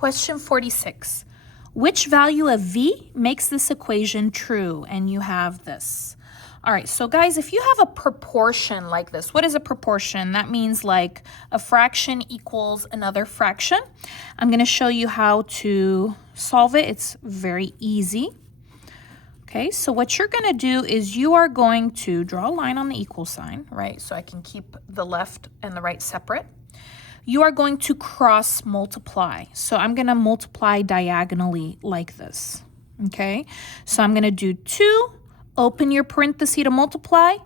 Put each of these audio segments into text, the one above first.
Question 46. Which value of v makes this equation true? And you have this. All right, so guys, if you have a proportion like this, what is a proportion? That means like a fraction equals another fraction. I'm going to show you how to solve it. It's very easy. Okay, so what you're going to do is you are going to draw a line on the equal sign, right? So I can keep the left and the right separate. You are going to cross multiply. So I'm going to multiply diagonally like this. Okay, so I'm going to do 2. Open your parenthesis to multiply.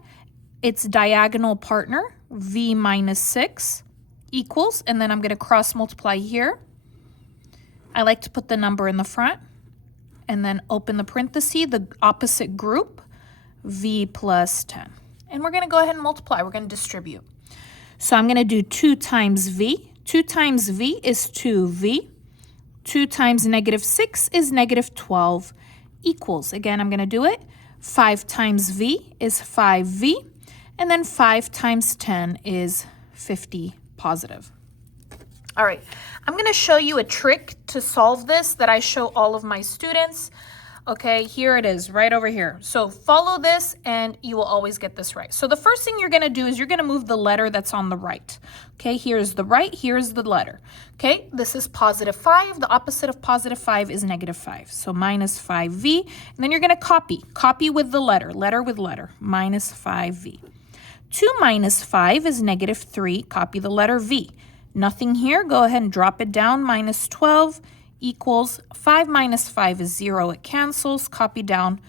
Its diagonal partner, v minus 6, equals, and then I'm going to cross multiply here. I like to put the number in the front, and then open the parenthesis, the opposite group, v plus 10. And we're going to go ahead and multiply. We're going to distribute. So I'm going to do 2 times v. 2 times v is 2v. 2 times negative 6 is negative 12, equals. Again, I'm going to do it. 5 times v is 5v, and then 5 times 10 is 50 positive. All right, I'm going to show you a trick to solve this that I show all of my students. Okay, here it is, right over here. So follow this and you will always get this right. So the first thing you're going to do is you're going to move the letter that's on the right. Okay, here's the right, here's the letter. Okay, this is positive 5. The opposite of positive 5 is negative 5. So minus 5v. And then you're going to copy with the letter with letter, minus 5v. 2 minus 5 is negative 3. Copy the letter v. Nothing here. Go ahead and drop it down, minus 12. Equals 5 minus 5 is 0. It cancels. Copy down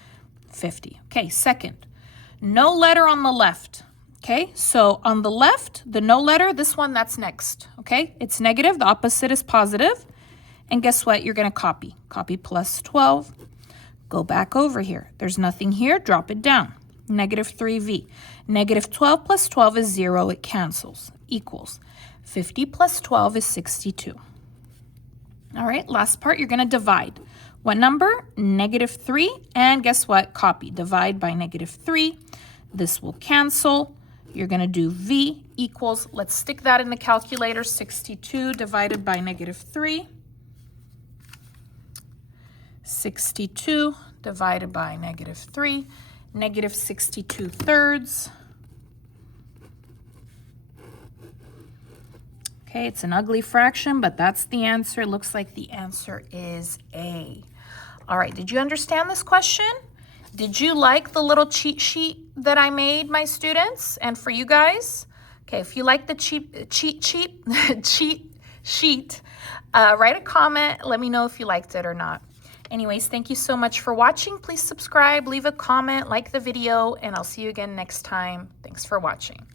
50. Okay, second, no letter on the left. Okay, so on the left, the no letter, this one, that's next. Okay, it's negative. The opposite is positive. And guess what? You're going to copy. Copy plus 12. Go back over here. There's nothing here. Drop it down. Negative 3v. Negative 12 plus 12 is 0. It cancels. Equals 50 plus 12 is 62. All right, last part, you're going to divide. What number? Negative 3. And guess what? Copy. Divide by negative 3. This will cancel. You're going to do v equals, let's stick that in the calculator, 62 divided by negative 3. 62 divided by negative 3. Negative 62 thirds. Okay, it's an ugly fraction, but that's the answer. It looks like the answer is A. All right, did you understand this question? Did you like the little cheat sheet that I made, my students, and for you guys? Okay, if you like the cheat sheet, write a comment. Let me know if you liked it or not. Anyways, thank you so much for watching. Please subscribe, leave a comment, like the video, and I'll see you again next time. Thanks for watching.